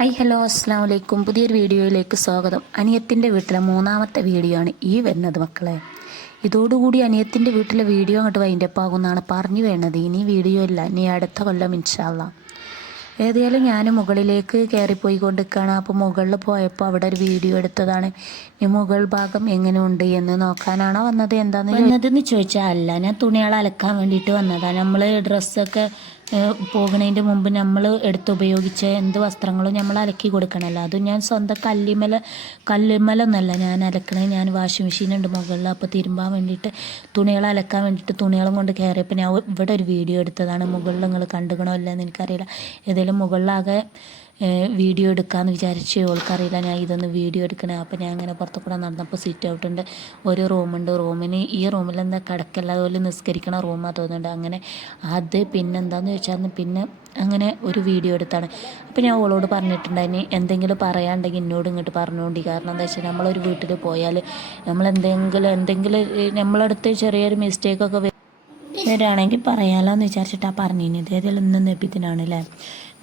Hi hello അസ്സാം വലൈക്കും പുതിയൊരു വീഡിയോയിലേക്ക് സ്വാഗതം. അനിയത്തിന്റെ വീട്ടിലെ മൂന്നാമത്തെ വീഡിയോ ആണ് ഈ വരുന്നത് മക്കളെ. ഇതോടുകൂടി അനിയത്തിന്റെ വീട്ടിലെ വീഡിയോ അങ്ങോട്ട് വൈൻഡപ്പ് ആകുമെന്നാണ് പറഞ്ഞു വേണത് ഇനി വീഡിയോ ഇല്ല. ഇനി അടുത്ത കൊല്ലം ഇൻഷാല്ല ഏതായാലും ഞാൻ മുകളിലേക്ക് കയറിപ്പോയി കൊണ്ടിരിക്കുകയാണ് അപ്പോൾ മുകളിൽ പോയപ്പോൾ അവിടെ ഒരു വീഡിയോ എടുത്തതാണ്. ഈ മുകൾ ഭാഗം എങ്ങനെയുണ്ട് എന്ന് നോക്കാനാണോ വന്നത്? എന്താണെന്ന് വന്നതെന്ന് ചോദിച്ചാൽ അല്ല ഞാൻ തുണികൾ അലക്കാൻ വേണ്ടിയിട്ട് വന്നതാണ് നമ്മൾ ഡ്രസ്സൊക്കെ പോകുന്നതിന്റെ മുമ്പ് നമ്മൾ എടുത്തുപയോഗിച്ച എന്ത് വസ്ത്രങ്ങളും നമ്മൾ അലക്കി കൊടുക്കണമല്ലോ അതും ഞാൻ സ്വന്തം കല്ലിമല കല്ലിമലൊന്നല്ല ഞാൻ അലക്കണേ. ഞാൻ വാഷിംഗ് മെഷീൻ ഉണ്ട് മുകളിൽ അപ്പോൾ തിരുമ്പാൻ വേണ്ടിയിട്ട് തുണികൾ അലക്കാൻ വേണ്ടിയിട്ട് തുണികളും കൊണ്ട് കയറിയപ്പോൾ ഞാൻ ഇവിടെ ഒരു വീഡിയോ എടുത്തതാണ്. മുകളിൽ നിങ്ങൾ കണ്ടുകണോ എന്ന് എനിക്കറിയില്ല. ഏതെങ്കിലും മുകളിലാകെ വീഡിയോ എടുക്കാമെന്ന് വിചാരിച്ച് ഓൾക്കറിയില്ല ഞാൻ ഇതൊന്ന് വീഡിയോ എടുക്കണേ. അപ്പോൾ ഞാൻ അങ്ങനെ പുറത്തു കൂടെ നടന്നപ്പോൾ സിറ്റ് ഔട്ട് ഉണ്ട്. ഒരു റൂമുണ്ട് റൂമിന് ഈ റൂമിൽ എന്താ കിടക്കല്ല നിസ്കരിക്കണ റൂമാണ് തോന്നുന്നുണ്ട്. അങ്ങനെ അത് പിന്നെന്താന്ന് വെച്ചാൽ പിന്നെ അങ്ങനെ ഒരു വീഡിയോ എടുത്താണ്. അപ്പോൾ ഞാൻ ഓളോട് പറഞ്ഞിട്ടുണ്ടായിന് എന്തെങ്കിലും പറയാണ്ടെങ്കിൽ എന്നോട് ഇങ്ങോട്ട് പറഞ്ഞുകൊണ്ട് കാരണം എന്താ വെച്ചാൽ നമ്മളൊരു വീട്ടിൽ പോയാൽ നമ്മൾ എന്തെങ്കിലും എന്തെങ്കിലും നമ്മളടുത്ത് ചെറിയൊരു മിസ്റ്റേക്കൊക്കെ വരാണെങ്കിൽ പറയാലോ എന്ന് വിചാരിച്ചിട്ടാണ് പറഞ്ഞിരുന്നത് ഏതായാലും ഇന്ന് നബിദിനാണ് അല്ലേ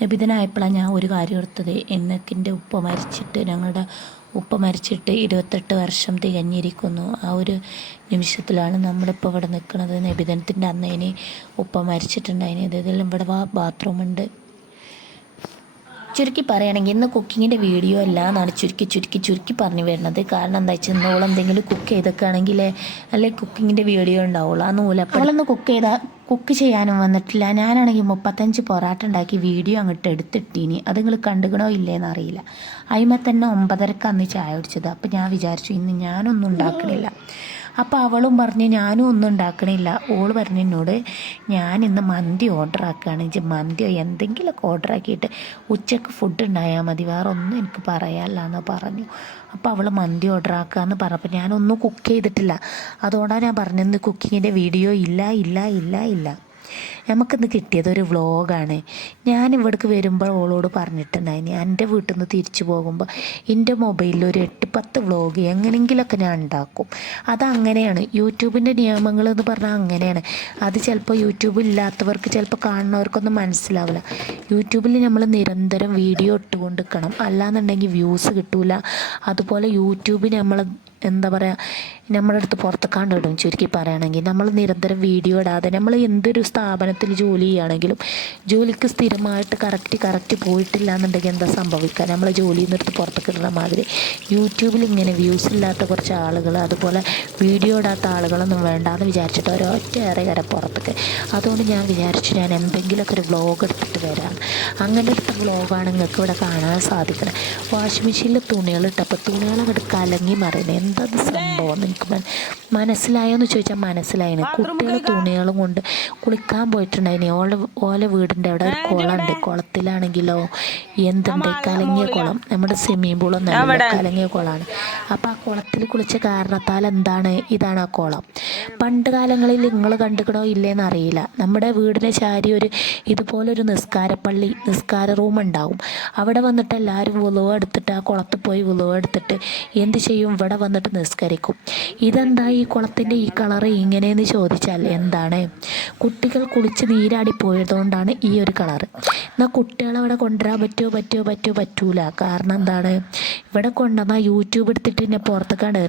നബിദിനായപ്പോഴാണ് ഞാൻ ഒരു കാര്യം എടുത്തത് എന്നക്കിന്റെ ഉപ്പ മരിച്ചിട്ട് ഞങ്ങളുടെ ഉപ്പ മരിച്ചിട്ട് ഇരുപത്തെട്ട് വർഷം തികഞ്ഞിരിക്കുന്നു. ആ ഒരു നിമിഷത്തിലാണ് നമ്മളിപ്പോൾ ഇവിടെ നിൽക്കുന്നത്. നിബിധനത്തിന്റെ അന്ന് ഇനി ഉപ്പ മരിച്ചിട്ടുണ്ടായിന്. ഇതെല്ലാം ഇവിടെ ബാത്റൂമുണ്ട്. ചുരുക്കി പറയുകയാണെങ്കിൽ ഇന്ന് കുക്കിങ്ങിന്റെ വീഡിയോ അല്ല എന്നാണ് ചുരുക്കി ചുരുക്കി ചുരുക്കി പറഞ്ഞു വരുന്നത്. കാരണം എന്താ വെച്ചാൽ നൂളെന്തെങ്കിലും കുക്ക് ചെയ്തൊക്കെ ആണെങ്കിൽ അല്ലെങ്കിൽ കുക്കിങ്ങിന്റെ വീഡിയോ ഉണ്ടാവുള്ളൂ. ആ നൂലപ്പളൊന്ന് കുക്ക് ചെയ്താൽ കുക്ക് ചെയ്യാനും വന്നിട്ടില്ല. ഞാനാണെങ്കിൽ മുപ്പത്തഞ്ച് പൊറാട്ട ഉണ്ടാക്കി വീഡിയോ അങ്ങോട്ട് എടുത്തിട്ടീനി. അത് നിങ്ങൾ കണ്ടുകണോ ഇല്ലേന്ന് അറിയില്ല. അയിമ തന്നെ ഒമ്പതരക്ക് അന്ന് ചായ കുടിച്ചത്. അപ്പം ഞാൻ വിചാരിച്ചു ഇന്ന് ഞാനൊന്നും ഉണ്ടാക്കണില്ല. അപ്പോൾ അവളും പറഞ്ഞ് ഞാനും ഒന്നും ഉണ്ടാക്കണില്ല. ഓൾ പറഞ്ഞു എന്നോട് ഞാൻ ഇന്ന് മന്തി ഓർഡർ ആക്കുകയാണ് ഇഞ്ചി മന്തിയോ എന്തെങ്കിലുമൊക്കെ ഓർഡർ ആക്കിയിട്ട് ഉച്ചയ്ക്ക് ഫുഡ് ഉണ്ടായാൽ മതി. വേറെ ഒന്നും എനിക്ക് പറയാനില്ല എന്ന് പറഞ്ഞു. അപ്പോൾ അവൾ മന്തി ഓർഡർ ആക്കാമെന്ന് പറഞ്ഞപ്പോൾ ഞാനൊന്നും കുക്ക് ചെയ്തിട്ടില്ല. അതുകൊണ്ടാണ് ഞാൻ പറഞ്ഞത് കുക്കിങ്ങിന്റെ വീഡിയോ ഇല്ല ഇല്ല ഇല്ല ഇല്ല. നമുക്കിന്ന് കിട്ടിയത് ഒരു വ്ളോഗാണ് ഞാൻ ഇവിടേക്ക് വരുമ്പോൾ ഓളോട് പറഞ്ഞിട്ടുണ്ടായിന് എന്റെ വീട്ടിൽ നിന്ന് തിരിച്ചു പോകുമ്പോൾ എന്റെ മൊബൈലിൽ ഒരു എട്ട് പത്ത് വ്ളോഗ് എങ്ങനെയെങ്കിലുമൊക്കെ ഞാൻ ഉണ്ടാക്കും. അതങ്ങനെയാണ്. യൂട്യൂബിന്റെ നിയമങ്ങൾ എന്ന് പറഞ്ഞാൽ അങ്ങനെയാണ്. അത് ചിലപ്പോൾ യൂട്യൂബ് ഇല്ലാത്തവർക്ക് ചിലപ്പോൾ കാണുന്നവർക്കൊന്നും മനസ്സിലാവില്ല. യൂട്യൂബിൽ നമ്മൾ നിരന്തരം വീഡിയോ ഇട്ടുകൊണ്ട് നിൽക്കണം അല്ലാന്നുണ്ടെങ്കിൽ വ്യൂസ് കിട്ടൂല. അതുപോലെ യൂട്യൂബ് നമ്മൾ എന്താ പറയുക നമ്മുടെ അടുത്ത് പുറത്തേക്കാണ്ട് ഇടും ചുരുക്കി പറയുകയാണെങ്കിൽ നമ്മൾ നിരന്തരം വീഡിയോ ഇടാതെ നമ്മൾ എന്തൊരു സ്ഥാപനത്തിൽ ജോലി ചെയ്യുകയാണെങ്കിലും ജോലിക്ക് സ്ഥിരമായിട്ട് കറക്റ്റ് കറക്റ്റ് പോയിട്ടില്ല എന്നുണ്ടെങ്കിൽ എന്താ സംഭവിക്കുക? നമ്മൾ ജോലിയിൽ നിന്നെടുത്ത് പുറത്തേക്ക് ഇടുന്ന മാതിരി യൂട്യൂബിൽ ഇങ്ങനെ വ്യൂസ് ഇല്ലാത്ത കുറച്ച് ആളുകൾ അതുപോലെ വീഡിയോ ഇടാത്ത ആളുകളൊന്നും വേണ്ടാന്ന് വിചാരിച്ചിട്ട് ഒരൊറ്റ ഏറെ കര പുറത്തേക്ക്. അതുകൊണ്ട് ഞാൻ വിചാരിച്ചു ഞാൻ എന്തെങ്കിലുമൊക്കെ ഒരു വ്ളോഗ് എടുത്തിട്ട് വരാം. അങ്ങനെ എടുത്ത വ്ളോഗാണ് നിങ്ങൾക്ക് ഇവിടെ കാണാൻ സാധിക്കുന്നത് വാഷിംഗ് മെഷീനിൽ തുണികൾ ഇട്ടപ്പോൾ തുണികളങ്ങോട്ട് കലങ്ങി മറിയുന്നത്. എന്താ സംഭവം എനിക്ക് മനസ്സിലായോ എന്ന് ചോദിച്ചാൽ മനസ്സിലായിന്. കുട്ടികൾ തുണികളും കൊണ്ട് കുളിക്കാൻ പോയിട്ടുണ്ടായിന്. ഓല ഓല വീടിന്റെ അവിടെ ഒരു കുളമുണ്ട്. കുളത്തിലാണെങ്കിലോ എന്തുണ്ട്? കലങ്ങിയ കുളം. നമ്മുടെ സ്വിമ്മിംഗ് പൂളൊന്നും കലങ്ങിയ കുളമാണ്. അപ്പോൾ ആ കുളത്തിൽ കുളിച്ച കാരണത്താൽ എന്താണ്? ഇതാണ് ആ കുളം. പണ്ട് കാലങ്ങളിൽ നിങ്ങൾ കണ്ടുക്കണോ ഇല്ലേന്ന് അറിയില്ല. നമ്മുടെ വീടിനെ ചാരി ഒരു ഇതുപോലൊരു നിസ്കാരപ്പള്ളി നിസ്കാര റൂം ഉണ്ടാവും. അവിടെ വന്നിട്ട് എല്ലാവരും വിളുവ എടുത്തിട്ട് ആ കുളത്തിൽ പോയി വിളുവ എടുത്തിട്ട് എന്ത് ചെയ്യും? ഇവിടെ വന്നിട്ട് നിസ്കരിക്കും. ഇതെന്താ ഈ കുളത്തിന്റെ ഈ കളറ് ഇങ്ങനെയെന്ന് ചോദിച്ചാൽ എന്താണ്? കുട്ടികൾ കുളിച്ച് നീരാടി പോയതുകൊണ്ടാണ് ഈ ഒരു കളർ. എന്നാൽ കുട്ടികളെ അവിടെ കൊണ്ടുവരാൻ പറ്റുമോ പറ്റുമോ? പറ്റുമോ? പറ്റൂല. കാരണം എന്താണ്? ഇവിടെ കൊണ്ടുവന്നാൽ യൂട്യൂബ് എടുത്തിട്ട് എന്നെ പുറത്തേക്കാണ്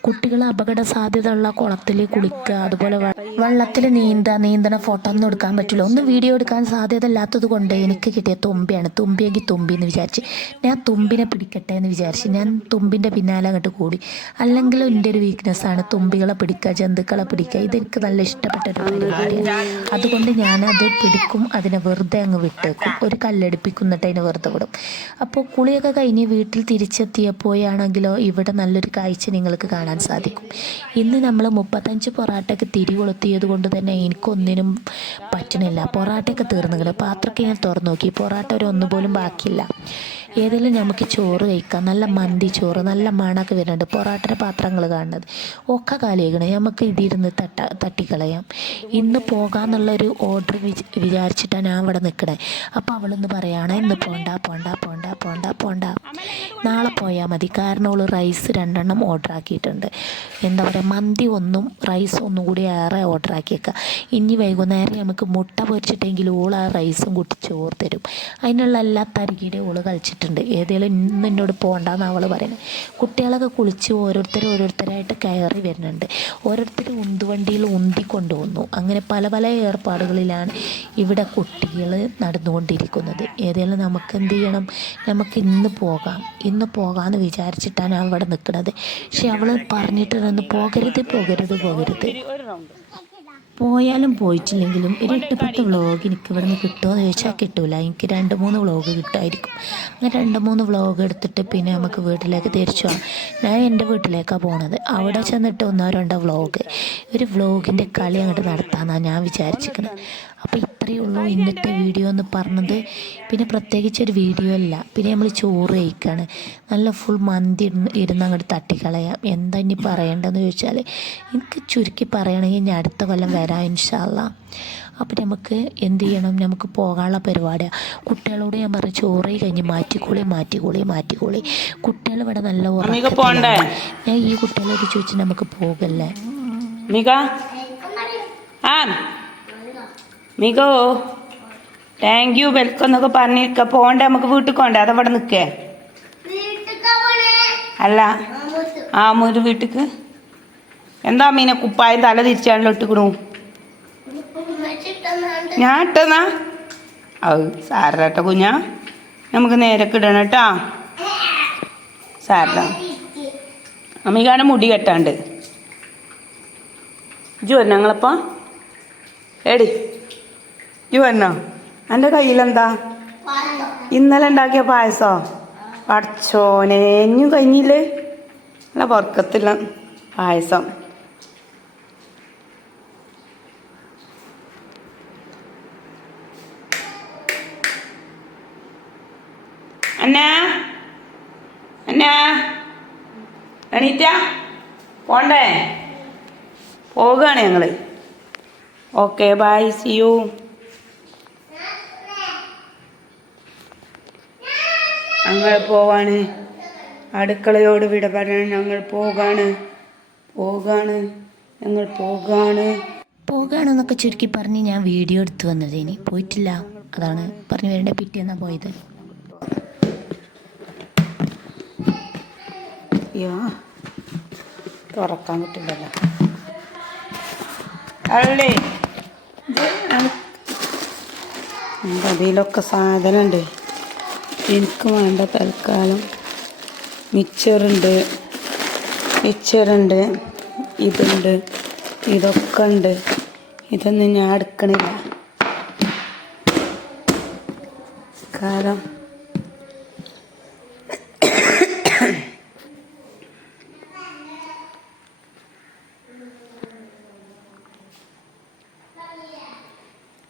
കുട്ടികൾ അപകട സാധ്യതയുള്ള കുളത്തിൽ കുളിക്കുക അതുപോലെ വെള്ളത്തിൽ നീന്തുക നീന്തണ ഫോട്ടോ ഒന്നും എടുക്കാൻ പറ്റില്ല. ഒന്നും വീഡിയോ എടുക്കാൻ സാധ്യത ഇല്ലാത്തത് കൊണ്ട് എനിക്ക് കിട്ടിയ തുമ്പിയാണ്. തുമ്പിയെങ്കിൽ തുമ്പി എന്ന് വിചാരിച്ച് ഞാൻ തുമ്പിനെ പിടിക്കട്ടെ എന്ന് വിചാരിച്ച് ഞാൻ തുമ്പിന്റെ പിന്നാലെ അങ്ങോട്ട് കൂടി. അല്ലെങ്കിൽ എന്റെ ഒരു വീക്ക്നെസ് ആണ് തുമ്പികളെ പിടിക്കുക ജന്തുക്കളെ പിടിക്കുക. ഇതെനിക്ക് നല്ല ഇഷ്ടപ്പെട്ട ഒരു പരിപാടിയാണ്. അതുകൊണ്ട് ഞാനത് പിടിക്കും അതിനെ വെറുതെ അങ്ങ് വിട്ടേക്കും. ഒരു കല്ലെടുപ്പിക്കുന്നിട്ട് അതിനെ വെറുതെ വിടും. അപ്പോൾ കുളിയൊക്കെ കഴിഞ്ഞ് വീട്ടിൽ തിരിച്ചെത്തിയപ്പോയാണെങ്കിലോ ഇവിടെ നല്ലൊരു കാഴ്ച നിങ്ങൾക്ക് കാണാൻ സാധിക്കും. ഇന്ന് നമ്മൾ മുപ്പത്തഞ്ച് പൊറാട്ടയ്ക്ക് തിരി കൊളുത്തിയത് കൊണ്ട് തന്നെ എനിക്കൊന്നിനും പറ്റണില്ല പൊറാട്ടയൊക്കെ തീർന്നുകൾ പാത്രമൊക്കെ ഞാൻ തുറന്നു നോക്കി. പൊറാട്ട ഒരു ഒന്നുപോലും ബാക്കിയില്ല. ഏതെങ്കിലും നമുക്ക് ചോറ് കഴിക്കാം. നല്ല മന്തി ചോറ് നല്ല മണമൊക്കെ വരുന്നുണ്ട്. പൊറാട്ടയുടെ പാത്രങ്ങൾ കാണുന്നത്. ഒക്കെ കാലിയേക്കണം നമുക്ക് ഇതിരുന്ന് തട്ട തട്ടിക്കളയാം. ഇന്ന് പോകാമെന്നുള്ളൊരു ഓർഡർ വിച വിചാരിച്ചിട്ടാണ് ഞാൻ ഇവിടെ നിൽക്കണേ അപ്പോൾ അവളൊന്ന് പറയുകയാണ് ഇന്ന് പോണ്ട പോണ്ട പോണ്ട പോണ്ട പോണ്ട. നാളെ പോയാൽ മതി. കാരണം അവൾ റൈസ് രണ്ടെണ്ണം ഓർഡർ ആക്കിയിട്ടുണ്ട്. എന്താ പറയുക മന്തി ഒന്നും റൈസ് ഒന്നും കൂടി ഏറെ ഓർഡർ ആക്കിയേക്കാം. ഇനി വൈകുന്നേരം നമുക്ക് മുട്ട പൊരിച്ചിട്ടെങ്കിൽ ഓൾ ആ റൈസും കൂട്ടി ചോറ് തരും. അതിനുള്ള എല്ലാ തരികിടെ ഓൾ കളിച്ചിട്ടുണ്ട് പറഞ്ഞിട്ടുണ്ട് ഏതെങ്കിലും ഇന്ന് എന്നോട് പോകണ്ടെന്ന് അവൾ പറയുന്നത് കുട്ടികളൊക്കെ കുളിച്ച് ഓരോരുത്തർ ഓരോരുത്തരായിട്ട് കയറി വരുന്നുണ്ട്. ഓരോരുത്തർ ഉന്തുവണ്ടിയിൽ ഉന്തി കൊണ്ടുപോകുന്നു അങ്ങനെ പല പല ഏർപ്പാടുകളിലാണ് ഇവിടെ കുട്ടികൾ നടന്നുകൊണ്ടിരിക്കുന്നത്. ഏതെങ്കിലും നമുക്ക് എന്ത് ചെയ്യണം? നമുക്ക് ഇന്ന് പോകാം. ഇന്ന് പോകാമെന്ന് വിചാരിച്ചിട്ടാണ് അവിടെ നിൽക്കുന്നത് പക്ഷെ അവൾ പറഞ്ഞിട്ടുണ്ടെന്ന് പോകരുത് പോകരുത് പോകരുത്. പോയാലും പോയിട്ടില്ലെങ്കിലും ഒരു എട്ട് വ്ളോഗ് എനിക്ക് ഇവിടെ നിന്ന് കിട്ടുമോ എന്ന് ചോദിച്ചാൽ കിട്ടൂല. എനിക്ക് രണ്ട് മൂന്ന് വ്ളോഗ് കിട്ടുമായിരിക്കും അങ്ങനെ രണ്ട് മൂന്ന് വ്ളോഗ് എടുത്തിട്ട് പിന്നെ നമുക്ക് വീട്ടിലേക്ക് തിരിച്ചു പോകാം ഞാൻ എന്റെ വീട്ടിലേക്കാണ് പോണത്. അവിടെ ചെന്നിട്ട് ഒന്നോ രണ്ടോ വ്ളോഗ് ഒരു വ്ളോഗിന്റെ കളി അങ്ങോട്ട് നടത്താമെന്നാണ് ഞാൻ വിചാരിച്ചിരിക്കുന്നത് അപ്പോൾ ഇത്രയേ ഉള്ളൂ ഇന്നത്തെ വീഡിയോ എന്ന് പറഞ്ഞത്. പിന്നെ പ്രത്യേകിച്ച് ഒരു വീഡിയോ അല്ല. പിന്നെ നമ്മൾ ചോറ് കഴിക്കുകയാണ് നല്ല ഫുൾ മന്തി ഇരുന്ന് അങ്ങോട്ട് തട്ടിക്കളയാം. എന്താ ഇനി പറയേണ്ടതെന്ന് ചോദിച്ചാൽ എനിക്ക് ചുരുക്കി പറയുകയാണെങ്കിൽ ഞാൻ അടുത്ത കൊല്ലം വരാം ഇൻഷാല്ല അപ്പോൾ നമുക്ക് എന്ത് ചെയ്യണം? നമുക്ക് പോകാനുള്ള പരിപാടിയാണ് കുട്ടികളോട് ഞാൻ പറഞ്ഞു ചോറ് കഴിഞ്ഞ് മാറ്റിക്കോളി മാറ്റിക്കോളി മാറ്റിക്കോളി. കുട്ടികൾ ഇവിടെ നല്ല ഉറക്കത്തിലാണ്. ഞാൻ ഈ കുട്ടികളോട് ചോദിച്ച് നമുക്ക് പോകല്ലേ? മിക ആൻ മികോ താങ്ക് യു വെൽക്കം എന്നൊക്കെ പറഞ്ഞിരിക്ക. പോണ്ടേ നമുക്ക് വീട്ടിൽ പോണ്ടേ? അതവിടെ നിൽക്കേ. അല്ല ആ മൂര് വീട്ടിക്ക്? എന്താ മീനെ കുപ്പായം തല തിരിച്ചാണല്ലോ ഇട്ടിക്കണു? ഞാൻ ഇട്ടെന്നാ അത് സാരട്ടോ കുഞ്ഞാ. നമുക്ക് നേരെ ഇടണം കേട്ടാ. സാരട അമ്മിക്കാണ് മുടി കെട്ടാണ്ട്. ജോ ഞങ്ങളപ്പോ എടി. ഇജു എന്നോ? എന്റെ കയ്യിലെന്താ? ഇന്നലെ ഉണ്ടാക്കിയ പായസോ? പടച്ചോനെ കഴിഞ്ഞില്ലേ? നല്ല വർക്കത്തില്ല പായസം. അന്നാ? അന്നാ? എണീറ്റ? പോണ്ടേ? പോകുകയാണ് ഞങ്ങൾ ഓക്കെ ബൈ സി യു ഞങ്ങൾ പോവാണ്. അടുക്കളയോട് വിട പറയാൻ ഞങ്ങൾ പോകാണ്. പോകാണ്. ഞങ്ങൾ പോകാണ്. പോകാണെന്നൊക്കെ ചുരുക്കി പറഞ്ഞ് ഞാൻ വീഡിയോ എടുത്ത് വന്നത്. ഇനി പോയിട്ടില്ല. അതാണ് പറഞ്ഞു വരേണ്ട പിറ്റേന്നാ പോയത്. അയ്യോ തുറക്കാൻ കിട്ടില്ലല്ലോ അല്ലേ സാധനം അതിലൊക്കെ സാധനമുണ്ട്. എനിക്ക് വേണ്ട തൽക്കാലം. മിച്ചറുണ്ട് മിച്ചറുണ്ട് ഇതുണ്ട് ഇതൊക്കെ ഉണ്ട് ഇതൊന്നും ഞാൻ എടുക്കണില്ല. കാരണം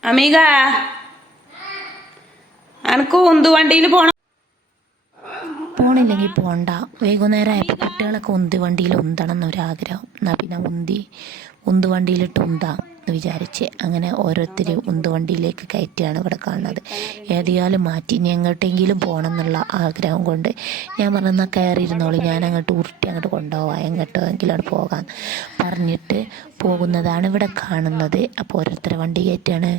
അമീക അനക്ക് ഉന്തു വണ്ടിയിൽ പോണം. പോണില്ലെങ്കിൽ പോണ്ട. വൈകുന്നേരം ആയപ്പോൾ കുട്ടികളൊക്കെ ഉന്തി വണ്ടിയിൽ ഉന്തണം എന്നൊരാഗ്രഹം. എന്നാൽ പിന്നെ ഉന്തി ഉന്തു വണ്ടിയിലിട്ട് ഉന്താം എന്ന് വിചാരിച്ച് അങ്ങനെ ഓരോരുത്തർ ഉന്തു വണ്ടിയിലേക്ക് കയറ്റിയാണ് ഇവിടെ കാണുന്നത്. ഏതായാലും മാറ്റി ഇനി എങ്ങോട്ടെങ്കിലും പോകണം എന്നുള്ള ആഗ്രഹം കൊണ്ട് ഞാൻ പറഞ്ഞാൽ കയറിയിരുന്നോളൂ. ഞാൻ അങ്ങോട്ട് ഉരുട്ടി അങ്ങോട്ട് കൊണ്ടുപോവാം. എങ്ങോട്ടെങ്കിലും അവിടെ പോകാൻ പറഞ്ഞിട്ട് പോകുന്നതാണ് ഇവിടെ കാണുന്നത്. അപ്പോൾ ഓരോരുത്തരെ വണ്ടി കയറ്റാണ്.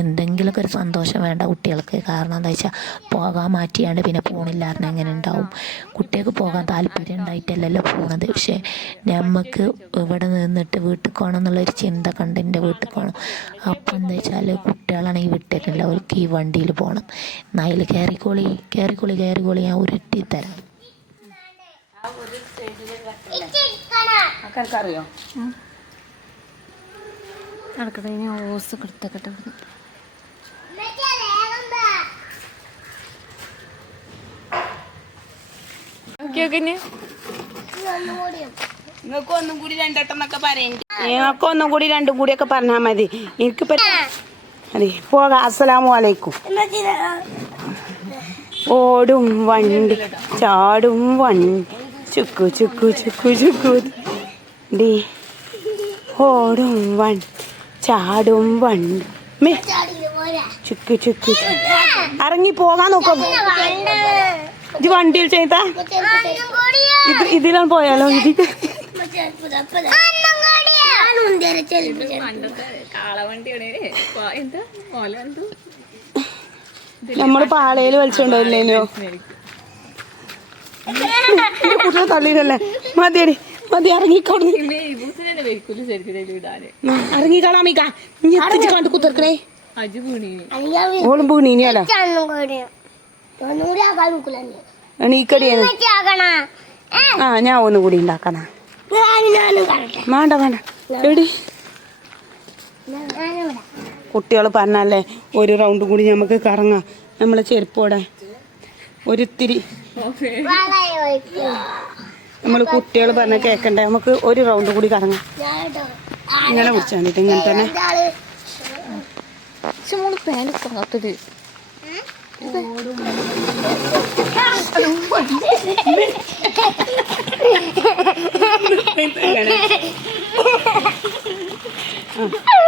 എന്തെങ്കിലുമൊക്കെ ഒരു സന്തോഷം വേണ്ട കുട്ടികൾക്ക്. കാരണം എന്താ വെച്ചാൽ പോകാൻ മാറ്റിയാണ് പിന്നെ പോണില്ലായിരുന്നു. എങ്ങനെ ഉണ്ടാവും? കുട്ടികൾക്ക് പോകാൻ താല്പര്യം ഉണ്ടായിട്ടല്ലല്ലോ പോണത്. പക്ഷേ നമുക്ക് ഇവിടെ നിന്നിട്ട് വീട്ടിൽ പോകണം എന്നുള്ളൊരു ചിന്ത കണ്ട് എന്റെ വീട്ടിൽ പോകണം അപ്പോൾ എന്താ വെച്ചാൽ കുട്ടികളാണെങ്കിൽ വിട്ടിട്ടില്ല അവർക്ക് ഈ വണ്ടിയിൽ പോകണം എന്നാൽ അതിൽ കയറിക്കോളി കയറിക്കോളി കയറിക്കോളി. ഞാൻ ഉരുട്ടി തരാം. അറിയോ നടക്കട്ടെ ഇനി ഓസ് എടുത്തേക്കട്ടെ ഇവിടുന്ന്. നിങ്ങൾക്ക് ഒന്നും കൂടി രണ്ടും പറയും നിങ്ങൾക്ക് ഒന്നും കൂടി രണ്ടും പറഞ്ഞാ പറഞ്ഞാൽ മതി എനിക്ക് അതെ പോകാം. അസ്സലാമു അലൈക്കും. ഓടും വണ്ടി ചാടും വണ്ടി. ചുക്കു ചുക്കു ചുക്കു ചുക്കു. ഡി ഓടും വണ്ടി. ചാടും വണ്ടി. ചുക്ക് ചുക്ക്. ഇറങ്ങി പോകാൻ നോക്കും. ഇത് വണ്ടിയിൽ ചെയ്താ? ഇത് ഇതിലാണ് പോയാലോ? ഇത് നമ്മൾ പാളയിൽ വലിച്ചോണ്ടോ ഇല്ലേനോ കുട്ടികളെ തള്ളിയിട്ടല്ലേ മതിയടി. മതി ഇറങ്ങിക്കോടി ഇറങ്ങിക്കളാ മീക്ക ഇനി എത്തിച്ച് കണ്ടു കുത്തിർക്കണേ ഓളും വീണീനിയല്ലോ എണീക്കടിയാണ്. ആ ഞാൻ ഒന്നും കൂടി ഉണ്ടാക്കാനാ വേണ്ട വേണ്ട. എടി. കുട്ടികൾ പറഞ്ഞല്ലേ ഒരു റൗണ്ട് കൂടി നമുക്ക് കറങ്ങാം. നമ്മളെ ചെരുപ്പോടെ. ഒരിത്തിരി. നമ്മൾ കുട്ടികൾ പറഞ്ഞ കേക്കണ്ടേ? നമുക്ക് ഒരു റൗണ്ട് കൂടി കറങ്ങാം. ഇങ്ങനെ കുടിച്ചാൽ മതി. ഇങ്ങനെ തന്നെ.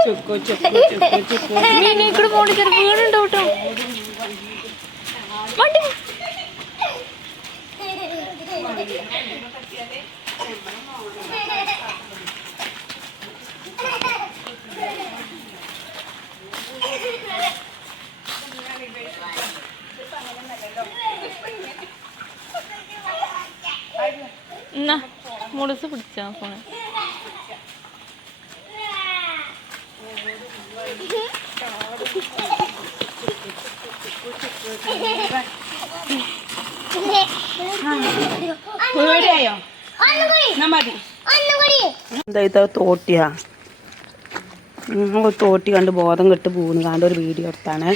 ചുക്കോ ചുക്കോ വീണുണ്ടോ കേട്ടോ? എന്നാ മുളസ് പിടിച്ചാ ഫോണ്. പേടിയായോ? മതി. എന്താ തോട്ടിയാ? തോട്ടി കണ്ട് ബോധം കെട്ട് പോകുന്നു കാണ്ട് ഒരു വീഡിയോ എടുത്താണ്.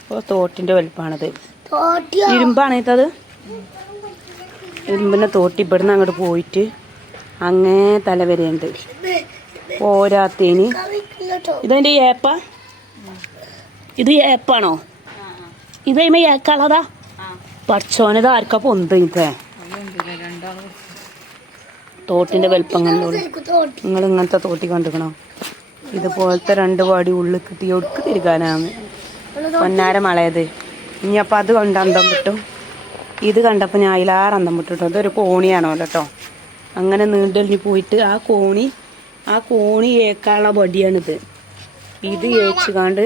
അപ്പോൾ തോട്ടിന്റെ വലുപ്പമാണത് ഇരുമ്പാണ് ഇതത് ഇരുമ്പിന്റെ തോട്ടി ഇവിടുന്ന് അങ്ങോട്ട് പോയിട്ട് അങ്ങേ തല വരെയുണ്ട്. പോരാത്തേന് ഇതെന്റെ ഏപ്പ ഇത് ഏപ്പാണോ ഇത് കഴിയുമ്പോൾ ഏക്കാളതാ പഠിച്ചോനത് ആർക്കാ പൊന്ത് തോട്ടിന്റെ വലിപ്പം കണ്ടോളൂ നിങ്ങൾ ഇങ്ങനത്തെ തോട്ടി കണ്ടുക്കണോ? ഇതുപോലത്തെ രണ്ട് പാടി ഉള്ളിൽ കിട്ടി ഒടുക്ക് തിരികാനാണ്. പൊന്നാര മളയത്. ഇനി അപ്പം അത് കണ്ട് അന്തം വിട്ടു. ഇത് കണ്ടപ്പോൾ ഞാൻ അതിലാറ് അന്തം വിട്ടു ഇതൊരു കോണിയാണോ കേട്ടോ. അങ്ങനെ നീണ്ടലിഞ്ഞ് പോയിട്ട് ആ കോണി ആ കോണി ഏക്കാനുള്ള വടിയാണിത് ഇത് ഏച്ചുകാണ്ട്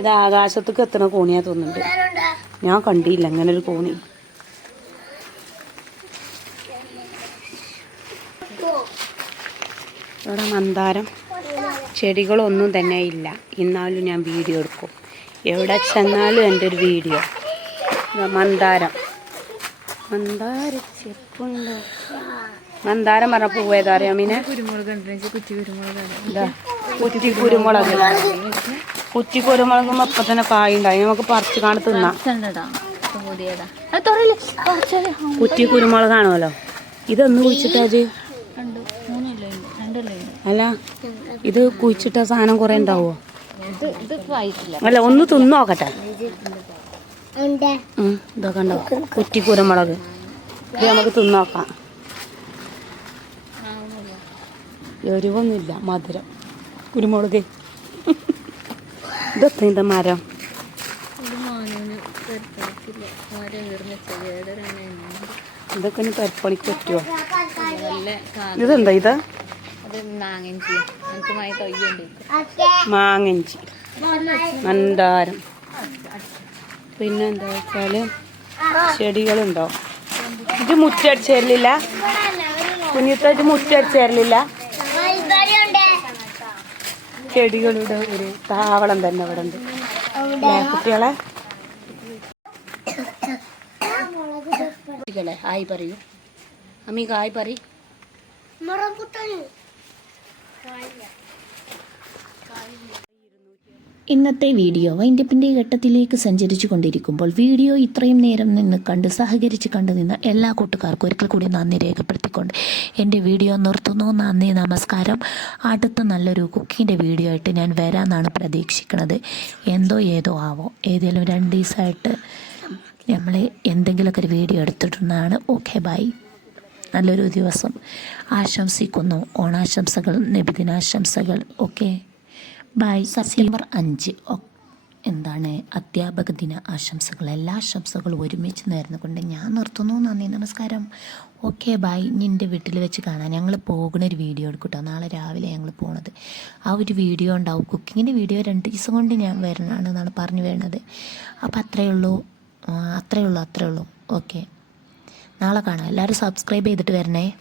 ഇത് ആകാശത്തേക്ക് എത്തുന്ന കോണിയാ തോന്നുന്നുണ്ട്. ഞാൻ കണ്ടില്ല അങ്ങനെ ഒരു കോണി. ഇവിടെ മന്ദാരം. ചെടികളൊന്നും തന്നെ ഇല്ല. എന്നാലും ഞാൻ വീഡിയോ എടുക്കും. എവിടെ ചെന്നാലും എന്റെ ഒരു വീഡിയോ. മന്ദാരം. മന്ദാര ചെപ്പുണ്ടോ? മന്ദാരം പറഞ്ഞ പോയതാ അറിയാം മീനെ? കുരുമുളക് കുറ്റി കുരുമുളക് കുറ്റി കുരുമുളക്. കുറ്റി കുരുമുളകും അപ്പം തന്നെ കായുണ്ടായി. നമുക്ക് പറിച്ചു കാണി തിന്നാം. കുറ്റി കുരുമുളകാണല്ലോ ഇതൊന്ന് കുഴിച്ചിട്ടാ ഇത് രണ്ട് മൂന്നല്ലേ? ഉണ്ട് രണ്ടല്ലേ? ഉണ്ട് അല്ല ഇത് കുഴിച്ചിട്ട സാധനം കുറെ ഉണ്ടാവോ? ഇത് ഇത് വായിക്കില്ല അല്ല ഒന്ന് തിന്നു നോക്കട്ടെ. ഉം, ഇതൊക്കെ ഉണ്ടാവും കുറ്റി കുരുമുളക് ഇത് നമുക്ക് തിന്നോക്കാം എരിവൊന്നുമില്ല മധുരം. കുരുമുളക് ഇതൊക്കെ ഇത് മരം ഇതൊക്കെ ഇനി പരപ്പണിക്ക് പറ്റുമോ ഇതെന്താ ഇതാ? മാങ്ങഞ്ചി. മന്ദാരം പിന്നെ എന്താ വെച്ചാൽ ചെടികളുണ്ടോ? ഇത് മുറ്റടിച്ചേരലില്ല കുഞ്ഞിത്തായിട്ട് മുറ്റടിച്ചേരലില്ല ചെടികളുടെ ഒരു താവളം തന്നെ ഇവിടെ ഉണ്ട്. കുട്ടികളെ? കുട്ടികളെ ഹായ് പറയൂ. അമ്മീ ഹായ് പറയൂ. ഇന്നത്തെ വീഡിയോ വൈൻഡപ്പിന്റെ ഘട്ടത്തിലേക്ക് സഞ്ചരിച്ചു കൊണ്ടിരിക്കുമ്പോൾ വീഡിയോ ഇത്രയും നേരം നിന്ന് കണ്ട് സഹകരിച്ച് കണ്ടു നിന്ന എല്ലാ കൂട്ടുകാർക്കും ഒരിക്കൽ കൂടി നന്ദി രേഖപ്പെടുത്തിക്കൊണ്ട് എന്റെ വീഡിയോ നിർത്തുന്നു. നന്ദി നമസ്കാരം. അടുത്ത നല്ലൊരു കുക്കിങ്ങിന്റെ വീഡിയോ ആയിട്ട് ഞാൻ വരാമെന്നാണ് പ്രതീക്ഷിക്കുന്നത്. എന്തോ ഏതോ ആവോ. ഏതെങ്കിലും രണ്ട് ദിവസമായിട്ട് നമ്മൾ എന്തെങ്കിലുമൊക്കെ ഒരു വീഡിയോ എടുത്തിട്ടുണ്ടാണ്. Okay bye. നല്ലൊരു ദിവസം. ആശംസിക്കുന്നു. ഓണാശംസകൾ നബിദിനാശംസകൾ. ഓക്കെ. ബൈ സെപ്റ്റംബർ അഞ്ച് എന്താണ് അധ്യാപക ദിന ആശംസകൾ. എല്ലാ ആശംസകളും ഒരുമിച്ച് നേർന്നുകൊണ്ട് ഞാൻ നിർത്തുന്നു. നന്ദി നമസ്കാരം. Okay bye. ഇനി എന്റെ വീട്ടിൽ വെച്ച് കാണാം. ഞങ്ങൾ പോകുന്ന ഒരു വീഡിയോ എടുക്കട്ടോ നാളെ രാവിലെ ഞങ്ങൾ പോണത്. ആ ഒരു വീഡിയോ ഉണ്ടാവും. കുക്കിങ്ങിന്റെ വീഡിയോ രണ്ട് ദിവസം കൊണ്ട് ഞാൻ വരണമെന്നാണ് പറഞ്ഞു വരുന്നത് അപ്പോൾ അത്രയേ ഉള്ളൂ. അത്രയേ ഉള്ളൂ അത്രയേ ഉള്ളൂ. ഓക്കെ. നാളെ കാണാം. എല്ലാവരും സബ്സ്ക്രൈബ് ചെയ്തിട്ട് വരണേ.